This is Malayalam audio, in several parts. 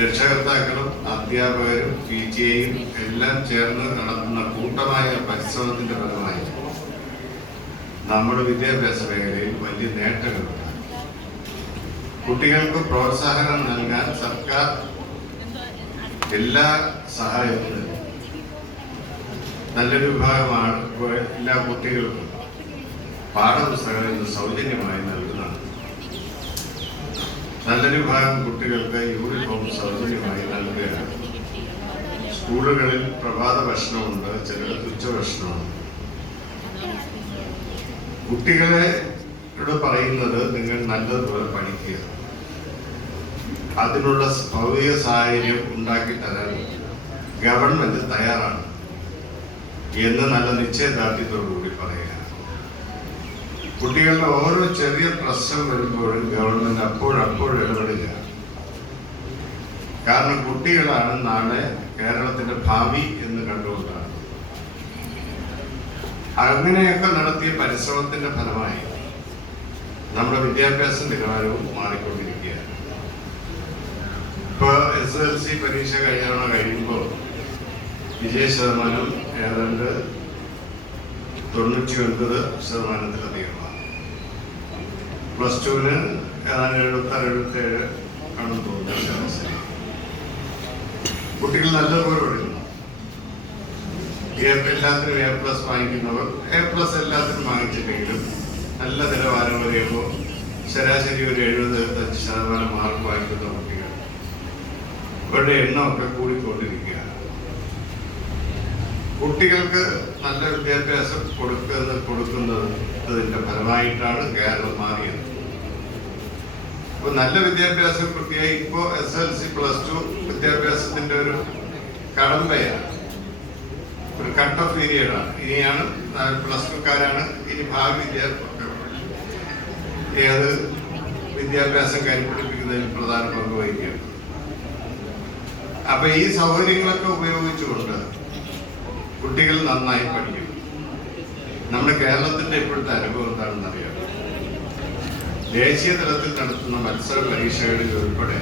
രക്ഷകർത്താക്കളും അധ്യാപകരും PTA-യും എല്ലാം ചേർന്ന് നടത്തുന്ന കൂട്ടമായ പരിശ്രമത്തിന്റെ ഫലമായി നമ്മുടെ വിദ്യാഭ്യാസ മേഖലയിൽ വലിയ നേട്ടങ്ങളുണ്ട്. കുട്ടികൾക്ക് പ്രോത്സാഹനം നൽകാൻ സർക്കാർ എല്ലാ സഹായവും നല്ലൊരു വിഭാഗമാണ് എല്ലാ കുട്ടികൾക്കും പാഠപുസ്തകങ്ങൾ ഇന്ന് സൗജന്യമായി നൽകുന്നതാണ്. നല്ലൊരു വിഭാഗം കുട്ടികൾക്ക് യൂണിഫോം സൗജന്യമായി നൽകുകയാണ്. സ്കൂളുകളിൽ പ്രഭാത ഭക്ഷണമുണ്ട്, ചിലർക്ക് ഉച്ചഭക്ഷണമുണ്ട്. കുട്ടികളോട് പറയുന്നത് നിങ്ങൾ നല്ലതുപോലെ പഠിക്കുക, അതിനുള്ള ഭൗതിക സാഹചര്യം ഉണ്ടാക്കി തരാൻ ഗവൺമെന്റ് തയ്യാറാണ് എന്ന് നല്ല നിശ്ചയദാർഢ്യത്തോടുകൂടി പറയുക. കുട്ടികളുടെ ഓരോ ചെറിയ പ്രശ്നം വരുമ്പോഴും ഗവൺമെന്റ് അപ്പോഴപ്പോൾ ഇടപെടുക. കാരണം കുട്ടികളാണ് നാളെ കേരളത്തിന്റെ ഭാവി എന്ന് കണ്ടുകൊണ്ടാണ്. അങ്ങനെയൊക്കെ നടത്തിയ പരിശ്രമത്തിന്റെ ഫലമായി നമ്മുടെ വിദ്യാഭ്യാസ നിലവാരവും മാറിക്കൊണ്ടിരിക്കുകയാണ്. ഇപ്പൊ SSLC പരീക്ഷ കഴിയുമ്പോൾ വിജയ ശതമാനം ഏതാണ്ട് 99%-ലധികമാണ്. +2-ന് ഏതാണ്ട് 76-77 ആണെന്ന് തോന്നുന്നു. കുട്ടികൾ നല്ലതുപോലെ പഠിക്കുന്നു. എല്ലാത്തിനും A+ വാങ്ങിക്കുന്നവർ A+ എല്ലാത്തിനും വാങ്ങിച്ചില്ലെങ്കിലും നല്ല നിലവാരം വരുമ്പോൾ ശരാശരി ഒരു 70-75% മാർക്ക് വാങ്ങിക്കുന്ന കുട്ടികൾ അവരുടെ എണ്ണമൊക്കെ കൂടിക്കൊണ്ടിരിക്കുകയാണ്. കുട്ടികൾക്ക് നല്ല വിദ്യാഭ്യാസം കൊടുക്കുന്നതിന്റെ ഫലമായിട്ടാണ് കേരളം മാറിയത്. അപ്പൊ നല്ല വിദ്യാഭ്യാസം പ്രത്യേക ഇപ്പോ SSLC +2 വിദ്യാഭ്യാസത്തിന്റെ ഒരു കടമ്പയാണ്, ഒരു കട്ട് ഓഫ് പീരിയഡാണ്. ഇനിയാണ് +2-കാരാണ് ഇനി ഭാവി ഏത് വിദ്യാഭ്യാസം കൈപിടിപ്പിക്കുന്നതിൽ പ്രധാന പങ്ക് വഹിക്കുകയാണ്. അപ്പൊ ഈ സൗകര്യങ്ങളൊക്കെ ഉപയോഗിച്ചുകൊണ്ട് കുട്ടികൾ നന്നായി പഠിക്കും. നമ്മുടെ കേരളത്തിന്റെ ഇപ്പോഴത്തെ അനുഭവം എന്താണെന്ന് അറിയാം. ദേശീയ തലത്തിൽ നടത്തുന്ന മത്സര പരീക്ഷകളിൽ ഉൾപ്പെടെ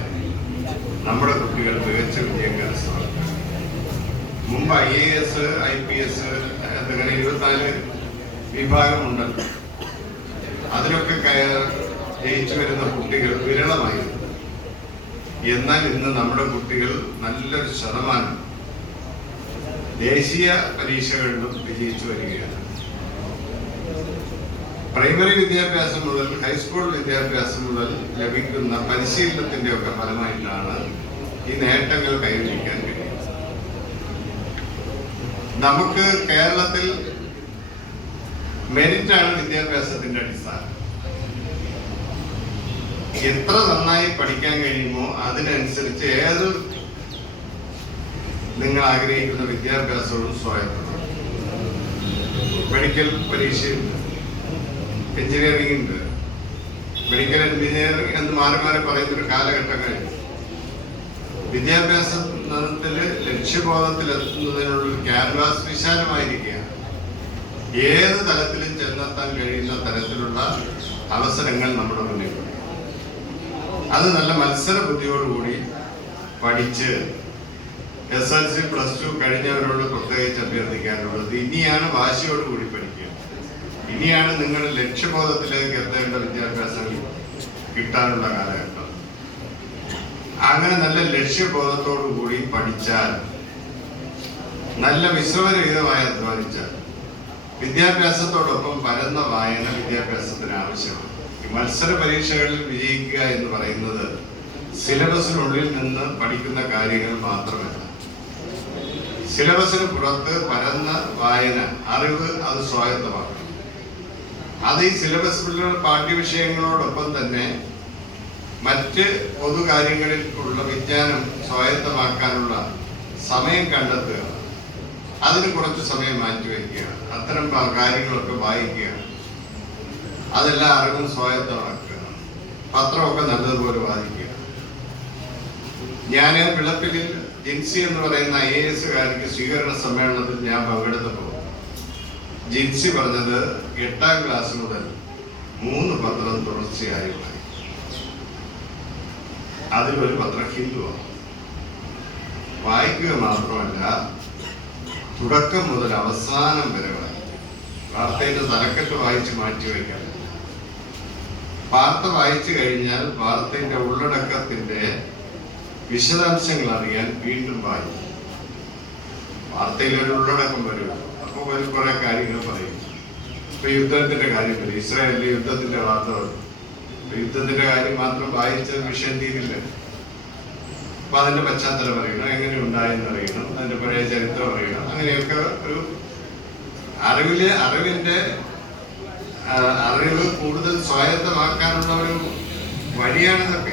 നമ്മുടെ കുട്ടികൾ മികച്ച വിജയം കരസ്ഥമാക്കുക. മുമ്പ് IAS, IPS എന്നിങ്ങനെ 24 വിഭാഗമുണ്ടല്ലോ. അതിലൊക്കെ ജയിച്ചു വരുന്ന കുട്ടികൾ വിരളമായിരുന്നു. എന്നാൽ ഇന്ന് നമ്മുടെ കുട്ടികൾ നല്ലൊരു ശതമാനം ദേശീയ പരീക്ഷകളിലും വിജയിച്ചു വരികയാണ്. പ്രൈമറി വിദ്യാഭ്യാസം മുതൽ ഹൈസ്കൂൾ വിദ്യാഭ്യാസം മുതൽ ലഭിക്കുന്ന പരിശീലനത്തിന്റെ ഒക്കെ ഫലമായിട്ടാണ് ഈ നേട്ടങ്ങൾ കൈവരിക്കാൻ കഴിയുന്നത്. നമുക്ക് കേരളത്തിൽ മെറിറ്റാണ് വിദ്യാഭ്യാസത്തിന്റെ അടിസ്ഥാനം. എത്ര നന്നായി പഠിക്കാൻ കഴിയുമോ അതിനനുസരിച്ച് ഏത് നിങ്ങൾ ആഗ്രഹിക്കുന്ന വിദ്യാഭ്യാസവും സ്വായത്തമാണ്. മെഡിക്കൽ പരീക്ഷയുണ്ട്, എഞ്ചിനീയറിംഗ് ഉണ്ട്. മെഡിക്കൽ എഞ്ചിനീയറിംഗ് എന്ന് മാറി മാറി പറയുന്നൊരു കാലഘട്ടം കഴിഞ്ഞു. വിദ്യാഭ്യാസത്തില് ലക്ഷ്യബോധത്തിലെത്തുന്നതിനുള്ളൊരു ക്യാൻവാസ് വിശാലമായിരിക്കുകയാണ്. ഏത് തലത്തിലും ചെന്നെത്താൻ കഴിയുന്ന തരത്തിലുള്ള അവസരങ്ങൾ നമ്മുടെ മുന്നിലുണ്ട്. അത് നല്ല മത്സര ബുദ്ധിയോടുകൂടി പഠിച്ച് SSLC +2 കഴിഞ്ഞവരോട് പ്രത്യേകിച്ച് അഭ്യർത്ഥിക്കാനുള്ളത് ഇനിയാണ് വാശിയോടുകൂടി പഠിക്കുക. ഇനിയാണ് നിങ്ങൾ ലക്ഷ്യബോധത്തിലേക്ക് എത്തേണ്ട വിദ്യാഭ്യാസം കിട്ടാനുള്ള കാലഘട്ടം. അങ്ങനെ നല്ല ലക്ഷ്യബോധത്തോടു കൂടി പഠിച്ചാൽ, നല്ല വിശ്രമരഹിതമായി അധ്വാനിച്ചാൽ, വിദ്യാഭ്യാസത്തോടൊപ്പം പരന്ന വായന വിദ്യാഭ്യാസത്തിന് ആവശ്യമാണ്. മത്സര പരീക്ഷകളിൽ വിജയിക്കുക എന്ന് പറയുന്നത് സിലബസിനുള്ളിൽ നിന്ന് പഠിക്കുന്ന കാര്യങ്ങൾ മാത്രമല്ല. സിലബസിന് പുറത്ത് പരന്ന വായന, അറിവ് അത് സ്വായത്തമാക്കണം. അത് ഈ സിലബസിലുള്ള പാഠ്യവിഷയങ്ങളോടൊപ്പം തന്നെ മറ്റ് പൊതുകാര്യങ്ങളിൽ ഉള്ള വിജ്ഞാനം സ്വായത്തമാക്കാനുള്ള സമയം കണ്ടെത്തുക. അതിന് കുറച്ച് സമയം മാറ്റിവെക്കുക. അത്തരം കാര്യങ്ങളൊക്കെ വായിക്കുക. അതെല്ലാം അറിവും സ്വായത്തമാക്കുക. പത്രമൊക്കെ നല്ലതുപോലെ വായിക്കുക. ഞാൻ വിളപ്പിലിൽ ജിൻസി എന്ന് പറയുന്ന IAS-കാരിക്ക് സ്വീകരണ സമ്മേളനത്തിൽ ഞാൻ പങ്കെടുത്തപ്പോൾ ജിൻസി പറഞ്ഞത് 8ാം ക്ലാസ് മുതൽ 3 പത്രം തുടർച്ചയായി വായിക്കും. അതിലൊരു പത്രം ഹിന്ദുവാണ്. വായിക്കുക മാത്രമല്ല, തുടക്കം മുതൽ അവസാനം വരെ വായിക്കും. വാർത്തയുടെ തലക്കെട്ട് വായിച്ച് മാറ്റി വയ്ക്കാൻ. വാർത്ത വായിച്ചു കഴിഞ്ഞാൽ വാർത്തയുടെ ഉള്ളടക്കത്തിന്റെ വിശദാംശങ്ങൾ അറിയാൻ വീണ്ടും വായിക്കും. വാർത്തയിൽ ഒരു ഉള്ളടക്കം വരുമല്ലോ, അപ്പോൾ ഒരു കുറെ കാര്യങ്ങൾ പറയും. ഇപ്പൊ യുദ്ധത്തിന്റെ കാര്യം വരും, ഇസ്രായേലിലെ യുദ്ധത്തിന്റെ വാർത്ത വരും. യുദ്ധത്തിന്റെ കാര്യം മാത്രം വായിച്ച വിഷയം തീരില്ല. അപ്പൊ അതിന്റെ പശ്ചാത്തലം അറിയണം, എങ്ങനെ ഉണ്ടായെന്ന് അറിയണം, അതിന്റെ പഴയ ചരിത്രം അറിയണം. അങ്ങനെയൊക്കെ ഒരു അറിവ് കൂടുതൽ സ്വായത്തമാക്കാനുള്ള ഒരു വഴിയാണിതൊക്കെ.